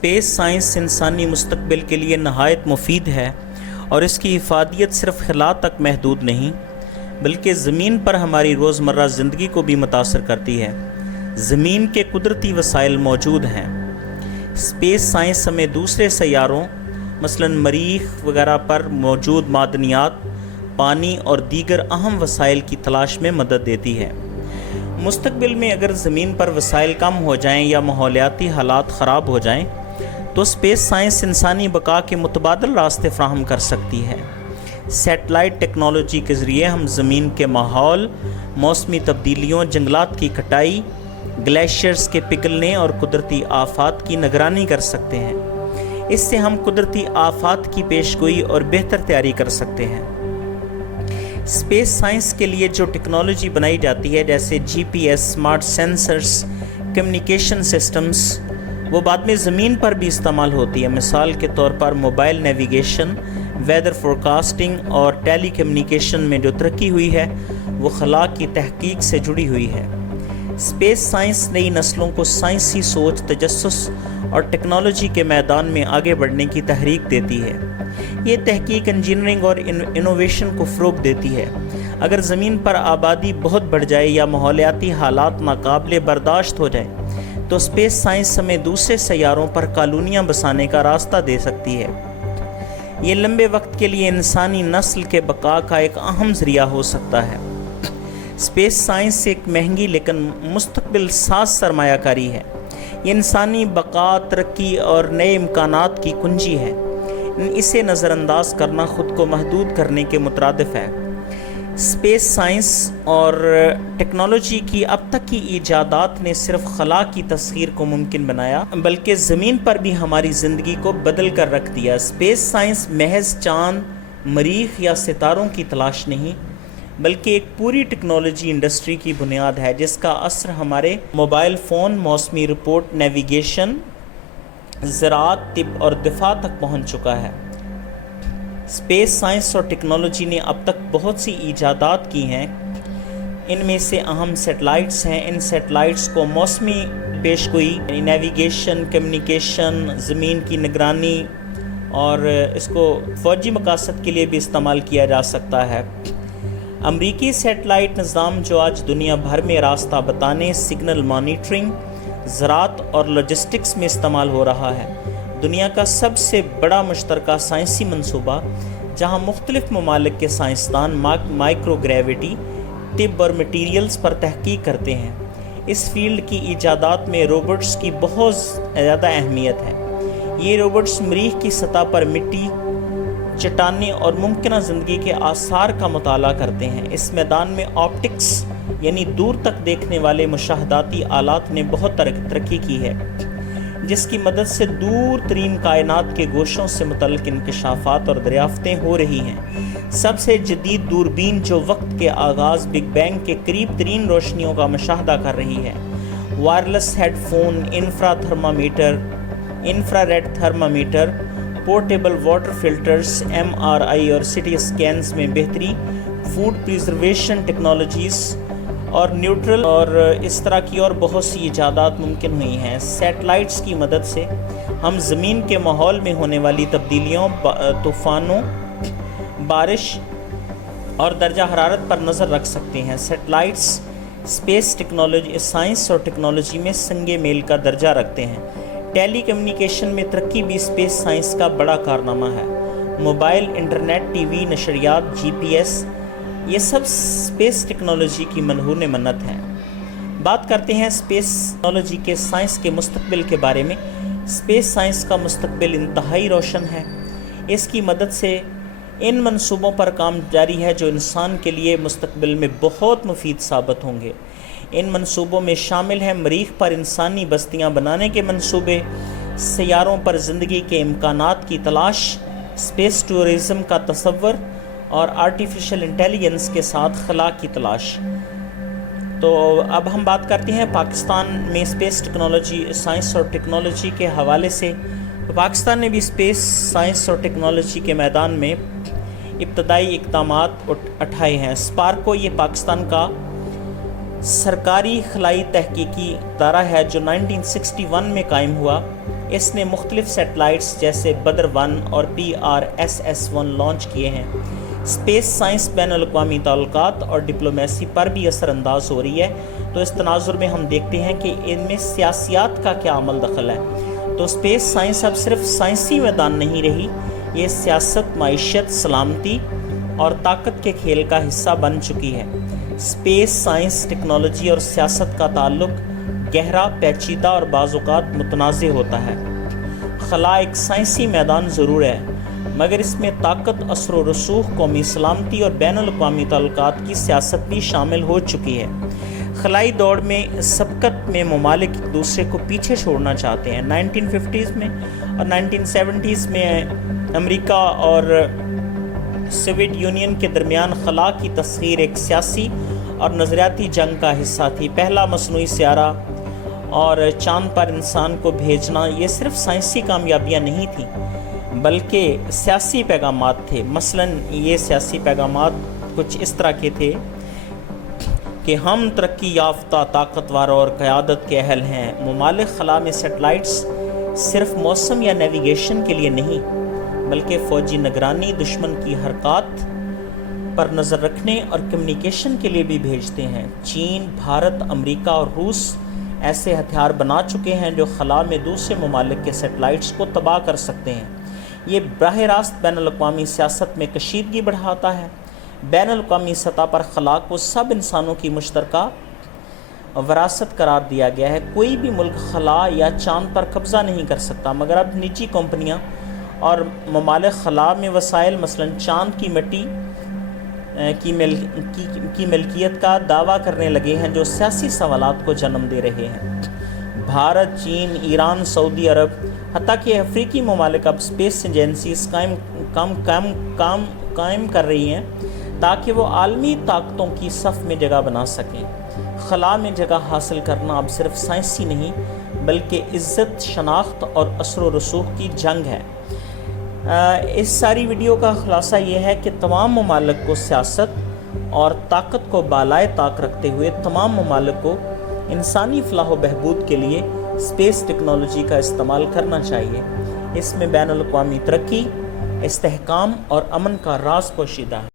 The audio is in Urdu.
اسپیس سائنس انسانی مستقبل کے لیے نہایت مفید ہے اور اس کی افادیت صرف خلا تک محدود نہیں بلکہ زمین پر ہماری روزمرہ زندگی کو بھی متاثر کرتی ہے۔ زمین کے قدرتی وسائل موجود ہیں۔ اسپیس سائنس ہمیں دوسرے سیاروں مثلاً مریخ وغیرہ پر موجود معدنیات، پانی اور دیگر اہم وسائل کی تلاش میں مدد دیتی ہے۔ مستقبل میں اگر زمین پر وسائل کم ہو جائیں یا ماحولیاتی حالات خراب ہو جائیں تو اسپیس سائنس انسانی بقا کے متبادل راستے فراہم کر سکتی ہے۔ سیٹلائٹ ٹیکنالوجی کے ذریعے ہم زمین کے ماحول، موسمی تبدیلیوں، جنگلات کی کٹائی، گلیشیئرز کے پگھلنے اور قدرتی آفات کی نگرانی کر سکتے ہیں۔ اس سے ہم قدرتی آفات کی پیشگوئی اور بہتر تیاری کر سکتے ہیں۔ اسپیس سائنس کے لیے جو ٹیکنالوجی بنائی جاتی ہے جیسے G P S, smart sensors, communication systems, وہ بعد میں زمین پر بھی استعمال ہوتی ہے۔ مثال کے طور پر موبائل نیویگیشن، ویدر فورکاسٹنگ اور ٹیلی کمیونیکیشن میں جو ترقی ہوئی ہے وہ خلا کی تحقیق سے جڑی ہوئی ہے۔ اسپیس سائنس نئی نسلوں کو سائنسی سوچ، تجسس اور ٹیکنالوجی کے میدان میں آگے بڑھنے کی تحریک دیتی ہے۔ یہ تحقیق انجینئرنگ اور انوویشن کو فروغ دیتی ہے۔ اگر زمین پر آبادی بہت بڑھ جائے یا ماحولیاتی حالات ناقابل برداشت ہو جائیں تو اسپیس سائنس ہمیں دوسرے سیاروں پر کالونیاں بسانے کا راستہ دے سکتی ہے۔ یہ لمبے وقت کے لیے انسانی نسل کے بقا کا ایک اہم ذریعہ ہو سکتا ہے۔ اسپیس سائنس ایک مہنگی لیکن مستقبل ساز سرمایہ کاری ہے۔ یہ انسانی بقا، ترقی اور نئے امکانات کی کنجی ہے۔ اسے نظر انداز کرنا خود کو محدود کرنے کے مترادف ہے۔ اسپیس سائنس اور ٹیکنالوجی کی اب تک کی ایجادات نے صرف خلا کی تسخیر کو ممکن بنایا بلکہ زمین پر بھی ہماری زندگی کو بدل کر رکھ دیا۔ اسپیس سائنس محض چاند، مریخ یا ستاروں کی تلاش نہیں بلکہ ایک پوری ٹیکنالوجی انڈسٹری کی بنیاد ہے جس کا اثر ہمارے موبائل فون، موسمی رپورٹ، نیویگیشن، زراعت، طب اور دفاع تک پہنچ چکا ہے۔ اسپیس سائنس اور ٹیکنالوجی نے اب تک بہت سی ایجادات کی ہیں۔ ان میں سے اہم سیٹلائٹس ہیں۔ ان سیٹلائٹس کو موسمی پیشگوئی، نیویگیشن، کمیونیکیشن، زمین کی نگرانی اور اس کو فوجی مقاصد کے لیے بھی استعمال کیا جا سکتا ہے۔ امریکی سیٹلائٹ نظام جو آج دنیا بھر میں راستہ بتانے، سگنل مانیٹرنگ، زراعت اور لاجسٹکس میں استعمال ہو رہا ہے، دنیا کا سب سے بڑا مشترکہ سائنسی منصوبہ جہاں مختلف ممالک کے سائنسدان مائکرو گریوٹی، طب اور میٹیریلز پر تحقیق کرتے ہیں۔ اس فیلڈ کی ایجادات میں روبوٹس کی بہت زیادہ اہمیت ہے۔ یہ روبوٹس مریخ کی سطح پر مٹی، چٹانیں اور ممکنہ زندگی کے آثار کا مطالعہ کرتے ہیں۔ اس میدان میں آپٹکس یعنی دور تک دیکھنے والے مشاہداتی آلات نے بہت ترقی کی ہے جس کی مدد سے دور ترین کائنات کے گوشوں سے متعلق انکشافات اور دریافتیں ہو رہی ہیں۔ سب سے جدید دوربین جو وقت کے آغاز بگ بینگ کے قریب ترین روشنیوں کا مشاہدہ کر رہی ہے، wireless headphone, infrared thermometer, portable water filters, M R I اور سی ٹی اسکینز میں بہتری، فوڈ پریزرویشن ٹیکنالوجیز اور نیوٹرل اور اس طرح کی اور بہت سی ایجادات ممکن ہوئی ہیں۔ سیٹلائٹس کی مدد سے ہم زمین کے ماحول میں ہونے والی تبدیلیوں، طوفانوں، بارش اور درجہ حرارت پر نظر رکھ سکتے ہیں۔ سیٹلائٹس اسپیس ٹیکنالوجی، سائنس اور ٹیکنالوجی میں سنگ میل کا درجہ رکھتے ہیں۔ ٹیلی کمیونیکیشن میں ترقی بھی اسپیس سائنس کا بڑا کارنامہ ہے۔ موبائل، انٹرنیٹ، ٹی وی، نشریات، جی پی ایس، یہ سب اسپیس ٹیکنالوجی کی منہور منت ہیں۔ بات کرتے ہیں اسپیس ٹیکنالوجی کے سائنس کے مستقبل کے بارے میں۔ اسپیس سائنس کا مستقبل انتہائی روشن ہے۔ اس کی مدد سے ان منصوبوں پر کام جاری ہے جو انسان کے لیے مستقبل میں بہت مفید ثابت ہوں گے۔ ان منصوبوں میں شامل ہیں مریخ پر انسانی بستیاں بنانے کے منصوبے، سیاروں پر زندگی کے امکانات کی تلاش، اسپیس ٹورزم کا تصور اور آرٹیفیشل انٹیلیجنس کے ساتھ خلا کی تلاش۔ تو اب ہم بات کرتے ہیں پاکستان میں اسپیس ٹیکنالوجی، سائنس اور ٹیکنالوجی کے حوالے سے۔ پاکستان نے بھی اسپیس سائنس اور ٹیکنالوجی کے میدان میں ابتدائی اقدامات اٹھائے ہیں۔ اسپارکو یہ پاکستان کا سرکاری خلائی تحقیقی ادارہ ہے جو 1961 میں قائم ہوا اس نے مختلف سیٹلائٹس جیسے بدر 1 اور PRSS-1 لانچ کیے ہیں۔ اسپیس سائنس بین الاقوامی تعلقات اور ڈپلومیسی پر بھی اثر انداز ہو رہی ہے۔ تو اس تناظر میں ہم دیکھتے ہیں کہ ان میں سیاسیات کا کیا عمل دخل ہے۔ تو اسپیس سائنس اب صرف سائنسی میدان نہیں رہی، یہ سیاست، معیشت، سلامتی اور طاقت کے کھیل کا حصہ بن چکی ہے۔ اسپیس سائنس، ٹیکنالوجی اور سیاست کا تعلق گہرا، پیچیدہ اور بعض اوقات متنازع ہوتا ہے۔ خلا ایک سائنسی میدان ضرور ہے، مگر اس میں طاقت، اثر و رسوخ، قومی سلامتی اور بین الاقوامی تعلقات کی سیاست بھی شامل ہو چکی ہے۔ خلائی دوڑ میں سبقت میں ممالک ایک دوسرے کو پیچھے چھوڑنا چاہتے ہیں۔ 1950s میں اور 1970s میں امریکہ اور سوویت یونین کے درمیان خلا کی تسخیر ایک سیاسی اور نظریاتی جنگ کا حصہ تھی۔ پہلا مصنوعی سیارہ اور چاند پر انسان کو بھیجنا یہ صرف سائنسی کامیابیاں نہیں تھیں بلکہ سیاسی پیغامات تھے۔ مثلاً یہ سیاسی پیغامات کچھ اس طرح کے تھے کہ ہم ترقی یافتہ، طاقتور اور قیادت کے اہل ہیں۔ ممالک خلا میں سیٹلائٹس صرف موسم یا نیویگیشن کے لیے نہیں بلکہ فوجی نگرانی، دشمن کی حرکات پر نظر رکھنے اور کمیونیکیشن کے لیے بھی بھیجتے ہیں۔ چین، بھارت، امریکہ اور روس ایسے ہتھیار بنا چکے ہیں جو خلا میں دوسرے ممالک کے سیٹلائٹس کو تباہ کر سکتے ہیں۔ یہ براہ راست بین الاقوامی سیاست میں کشیدگی بڑھاتا ہے۔ بین الاقوامی سطح پر خلا کو سب انسانوں کی مشترکہ وراثت قرار دیا گیا ہے۔ کوئی بھی ملک خلا یا چاند پر قبضہ نہیں کر سکتا، مگر اب نجی کمپنیاں اور ممالک خلا میں وسائل، مثلا چاند کی مٹی کی ملکیت کا دعویٰ کرنے لگے ہیں، جو سیاسی سوالات کو جنم دے رہے ہیں۔ بھارت، چین، ایران، سعودی عرب، حتیٰ کہ افریقی ممالک اب اسپیس ایجنسیز قائم کر رہی ہیں تاکہ وہ عالمی طاقتوں کی صف میں جگہ بنا سکیں۔ خلا میں جگہ حاصل کرنا اب صرف سائنسی نہیں بلکہ عزت، شناخت اور اثر و رسوخ کی جنگ ہے۔ اس ساری ویڈیو کا خلاصہ یہ ہے کہ تمام ممالک کو سیاست اور طاقت کو بالائے طاق رکھتے ہوئے تمام ممالک کو انسانی فلاح و بہبود کے لیے اسپیس ٹیکنالوجی کا استعمال کرنا چاہیے۔ اس میں بین الاقوامی ترقی، استحکام اور امن کا راز پوشیدہ ہے۔